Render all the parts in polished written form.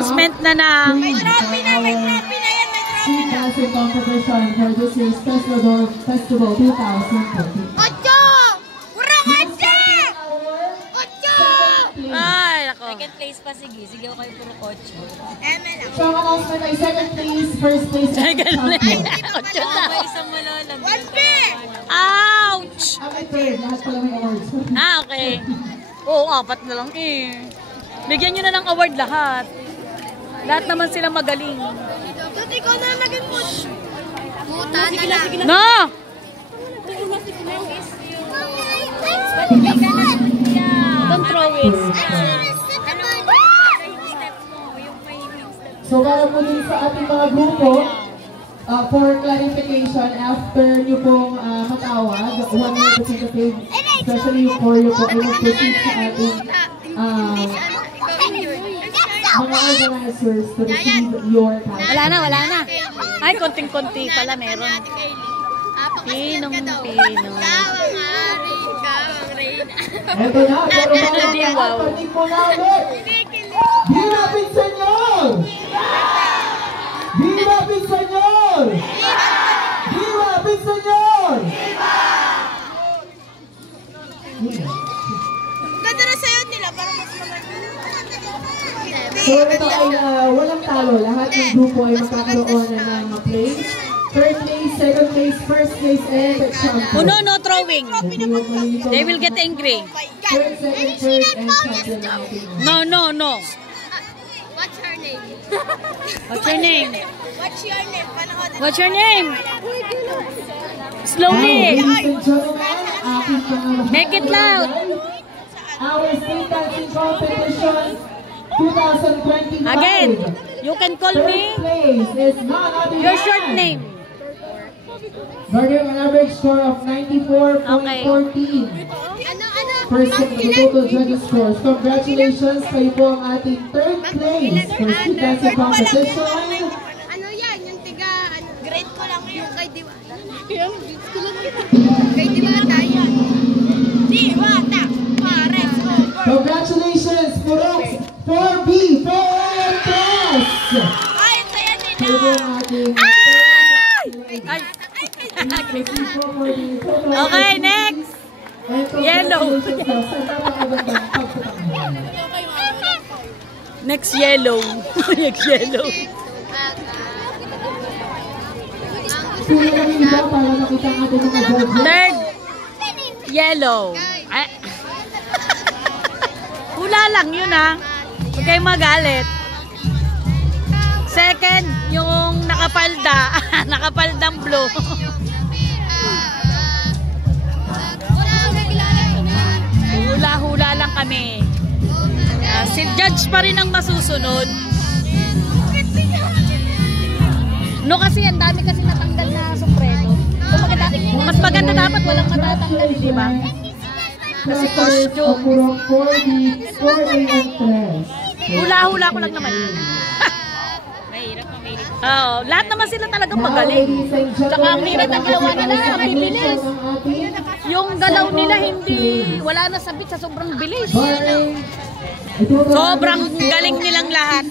announcement na ng... May trophy na yan, may trophy Street Dancing Competition for this year's Festival 2014. Ocho! Kurang ocho! Ocho! Ay, ako. Second place pa, sige. Sige ako kayo puro kocho. Strong announcement ay second place, first place, and champion. Ocho na. May isang malalang. One pair! Ouch! Ang third, lahat pala may awards. Okay. Oo, 4 na lang eh. Bigyan nyo na ng award lahat. Lahat naman sila magaling. Dati ko na naging push. Puta na lang. No! Don't throw it. So para po din sa ating mga grupo, for clarification, after nyo pong matawag, 1 representative, especially for you po, ay mag-proceed sa ating mga organizers to receive your talent. Wala na, wala na. Ay, konting-konti pala meron. Pinong-pino. Ito na, pero mga kapatid mo namin. Viva Pinseñor! Viva Pinseñor! Viva Pinseñor! Ganda na sayo nila para mas maganda. So ito ay walang talo. Lahat ng grupo ay magkakaroon na ng place. Third place, second place, first place, and champion. Oh, no, no throwing. They will get angry. Third, second, third, and champion. No, no, no. What's her name? What's your name? What's your name? Panood. What's your name? Slowly. Ladies and gentlemen, aking mga Make it loud. Our street dancing competition 2025. Again, you can call me Third place is none other your than short name. Garnering an average score of 94.14. Percent of the total judges scores. Congratulations, kayo po ang ating third place for street dancing competition. Ano yan? Yung tiga, grade ko lang yung kay Diwata. Kay Diwata yan. Diwata! Pares over! Congratulations, Purok 4B, 4S! Ay, saya nila! Kayo po ang ating Ay. Okay, next. Yellow. Next yellow. Next yellow. Third, yellow. Ay. Hula lang yun ha. Huwag kayong magalit. Second, yung nakapalda. Nakapaldang blue. Hula-hula lang kami. Si judge pa rin ang masusunod. No, kasi ang dami kasi natanggal na sombrero. Mas maganda dapat walang matatanggal, di ba? Kasi costume. Hula-hula ko lang naman. Oo, lahat naman sila talagang magaling. Saka ang hirap na ginawa nila, ang bibilis. Yung galaw nila hindi, wala na sabit sa sobrang bilis. Sobrang galing nilang lahat.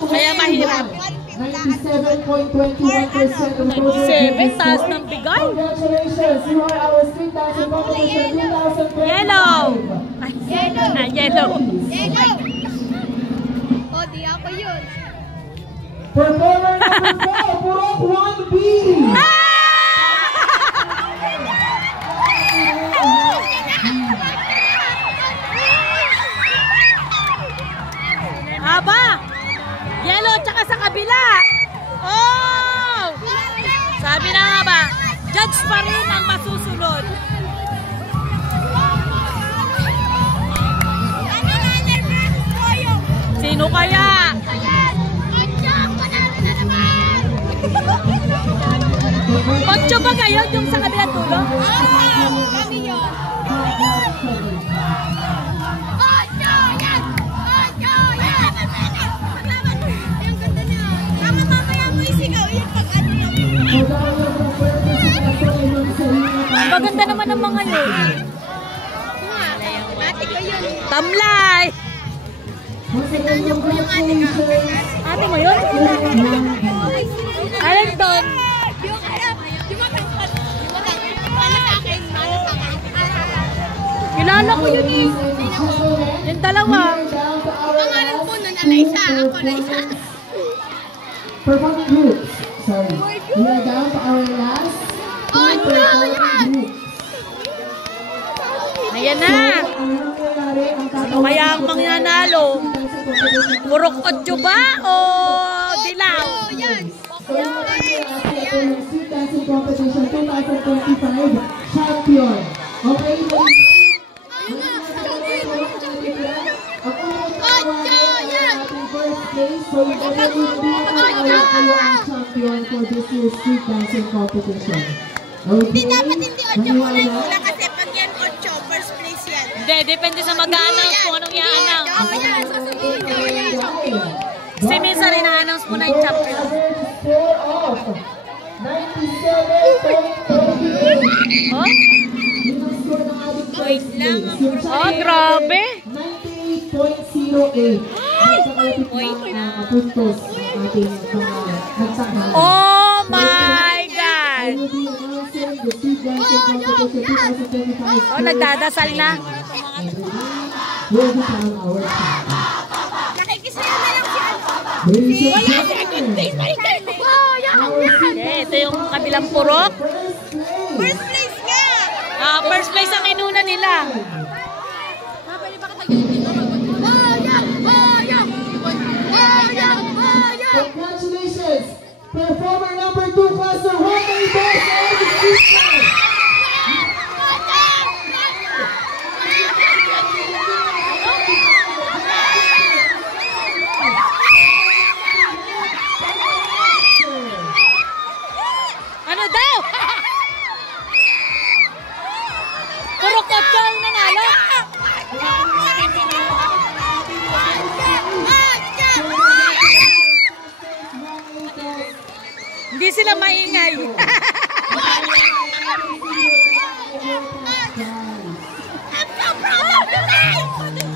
Kaya mahirap. 97.21% of the 7, taas ng bigay. Congratulations, you are our street dancing competition 2025. Yellow. Yellow. Yellow. Yellow! O, di ako yun. Performer number 4, Purok 1B. Aba! Yellow tsaka sa kabila. Oh! Sabi na nga ba, judge pa rin ang masusunod. Sino kaya? Ocho ba kayo yung sa kabilang dulo? Kami yun. Ocho yan! Ocho yan! Yung ganda niya. Tama mamaya mo isigaw. Yung pag-ano lang. Maganda naman ang mga yun. Ate ko yun. Tamlay! Once again, congratulations. Ate mo yun? Alin doon? Kilala ko yun eh. Yung dalawa. Pangalan po nun, Alaysa. Ako, Alaysa. Performing groups. Sorry. We are down to our last two performing groups. Ayan na. Ano kaya ang mangyanalo? Purok 8 ba o dilaw? So, Street Dancing Competition 2025 champion. Okay? So you definitely kayo ang champion for this year's street dancing competition. Okay? Hindi dapat hindi 8 kulay pula kasi pag yan 8, first place yan. Hindi, depende sa mag-a-announce kung anong i-a-announce. Oo yan, sasabihin niyo yan. Kasi minsan rin na-announce mo na yung champion. Score of 97.38. Oh? Yun ang score ng ating Wait lang. Oh, grabe. 98.08. Nagkakalapit na puntos ng ating mga nagsahan. Oh my God! I will be announcing the Street Dancing Competition 2025. Oh, nagdadasal na. Will be on our channel. Nakikisaya na lang si ano. Ladies and Wala si gentlemen, Oh, yan. Ito yung kabilang purok. First place nga. First place ang inuna nila. congratulations! Performer number 2, Cluster 1, may best and the Ano daw? Purok 8 ang nanalo. Hindi sila maingay. I'm so proud of you guys!